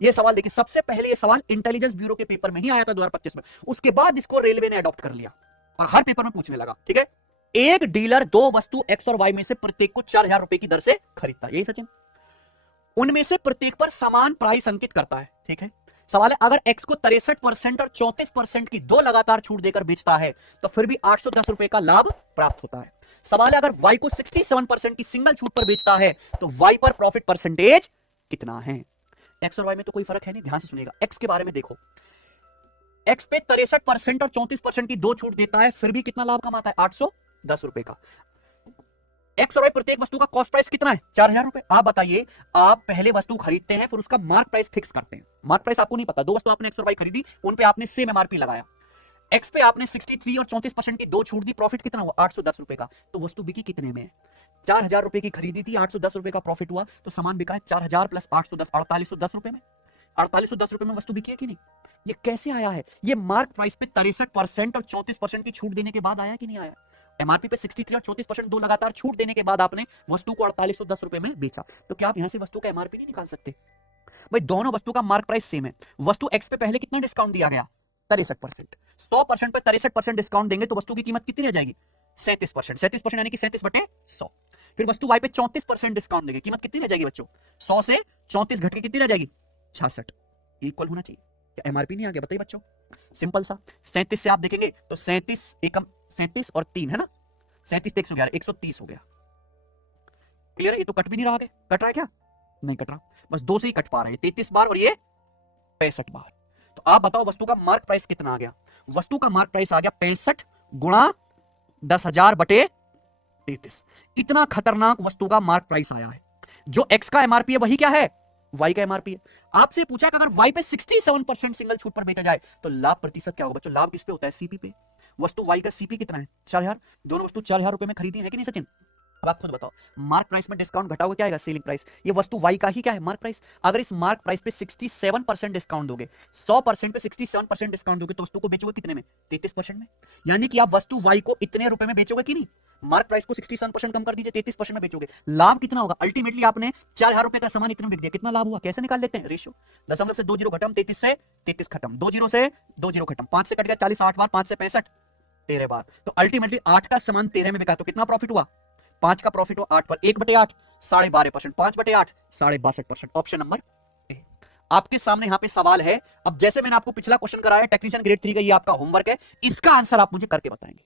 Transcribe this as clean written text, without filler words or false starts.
ये सवाल देखिए, सबसे पहले ये सवाल इंटेलिजेंस ब्यूरो के पेपर में ही आया था 2025 में, उसके बाद इसको रेलवे ने अडॉप्ट कर लिया और हर पेपर में पूछने लगा। ठीक है, एक डीलर दो वस्तु एक्स और वाई में से प्रत्येक को 4,000 रुपए की दर से खरीदता है, यही सचिन। उनमें से प्रत्येक पर समान प्राइस अंकित करता है। ठीक है, सवाल है अगर एक्स को 63% और 34% की दो लगातार छूट देकर बेचता है तो फिर भी 810 रुपए का लाभ प्राप्त होता है। सवाल है अगर वाई को 67% की सिंगल छूट पर बेचता है तो वाई पर प्रॉफिट परसेंटेज कितना है। एक्स और वाई में तो कोई फर्क है नहीं, ध्यान से सुनिएगा। एक्स के बारे में देखो, एक्स पे 63% और 34% की दो छूट देता है, फिर भी कितना लाभ कमाता है, 810 रुपए का। एक्स और वाई प्रत्येक वस्तु का कॉस्ट प्राइस कितना है, 4,000 रुपए। आप बताइए, आप पहले वस्तु खरीदते हैं फिर उसका मार्क प्राइस फिक्स करते हैं। मार्क प्राइस आपको नहीं पता, दो वस्तु आपने एक्स और वाई खरीदी, उन पे आपने सेम एमआरपी लगाया। एक्स पे आपने 63 और 34% की दो छूट दी, प्रॉफिट कितना हुआ, 810 रुपए का। तो वस्तु बिकी कितने में, 4,000 रुपए की खरीदी थी, 810 रुपए का प्रॉफिट हुआ, तो सामान बिका है 4,000 प्लस 810, 4,810 रुपए में। 4,810 रुपए में वस्तु बिकी है कि नहीं। ये कैसे आया है, ये मार्क प्राइस पे 63% और 34% की छूट देने के बाद आया कि नहीं आया। एमआरपी पे 63 और 34% दो लगातार छूट देने के बाद आपने वस्तु को 4,810 रुपए में बेचा, तो क्या आप यहां से वस्तु का एमआरपी नहीं निकाल सकते। भाई दोनों वस्तु का मार्क प्राइस सेम है। वस्तु एक्स पे पहले कितना डिस्काउंट दिया गया, 63%। 100% पे 63% डिस्काउंट देंगे तो वस्तु की कीमत कितनी रह जाएगी, 37%। 37% यानी कि 37/100। फिर वस्तु वाई पे 34% डिस्काउंट देंगे, कीमत कितनी रह जाएगी बच्चों, 100 से 34 घट के कितनी रह जाएगी, 66। इक्वल होना चाहिए। क्या एमआरपी नहीं आ गया, बताइए बच्चों, सिंपल सा। 37 से आप देखेंगे तो 37 एकम 37 और 3 है ना, 37 से 111, 130 हो गया। क्लियर है, ये तो कट भी नहीं रहा आगे, कट रहा है क्या, नहीं कट रहा, बस दो से ही कट पा रहा है, 33 बार और ये 65 बार। तो आप बताओ वस्तु का मार्क प्राइस कितना आ गया। वस्तु का मार्क प्राइस आ गया 65 गुणा 10,000 बटे 33। इतना खतरनाक वस्तु का मार्क प्राइस आया है। जो एक्स का एमआरपी है वही क्या है, वाई का एमआरपी है। आपसे पूछा कि अगर वाई पे 67% सिंगल छूट पर बेचा जाए तो लाभ प्रतिशत क्या होगा बच्चों, लाभ किस पे होता है, सीपी पे। वस्तु वाई का सीपी कितना है, 4,000। दोनों वस्तु 4,000 रुपए में खरीदी है कि नहीं सचिन। अब आप खुद बताओ, मार्क प्राइस में डिस्काउंट घटाओगे क्या आएगा, सेलिंग प्राइस। ये वस्तु वाई का ही क्या है, मार्क प्राइस। अगर इस मार्क प्राइस पे 67% डिस्काउंट दोगे, 100% पे 67% डिस्काउंट दोगे तो वस्तु को बेचोगे कितने में, 33% में। यानी कि आप वस्तु वाई को इतने रुपए में बेचोगे कि नहीं। मार्क प्राइस को 67% कम कर दीजिए, 33% में बेचोगे, लाभ कितना होगा। अल्टीमेटली आपने 4,000 रुपए का सामान इतने में बिक दिया, कितना लाभ हुआ, कैसे निकाल लेते हैं, रेशियो। दशमलव से 2 जीरो खत्म, 33 से 33 खत्म, 2 जीरो से 2 जीरो खत्म, 5 से कट गया 40, 8 बार, 5 से 65, 13 बार। तो अल्टीमेटली 8 का सामान 13 में बिका तो कितना प्रॉफिट हुआ, 5 का प्रॉफिट हुआ 8 पर, 1/8 12.5%, 5/8 62%। Option number A. आपके सामने यहां पे सवाल है। अब जैसे मैंने आपको पिछला क्वेश्चन कराया टेक्नीशियन ग्रेड 3 का, ये आपका होमवर्क है, इसका आंसर आप मुझे करके बताएंगे।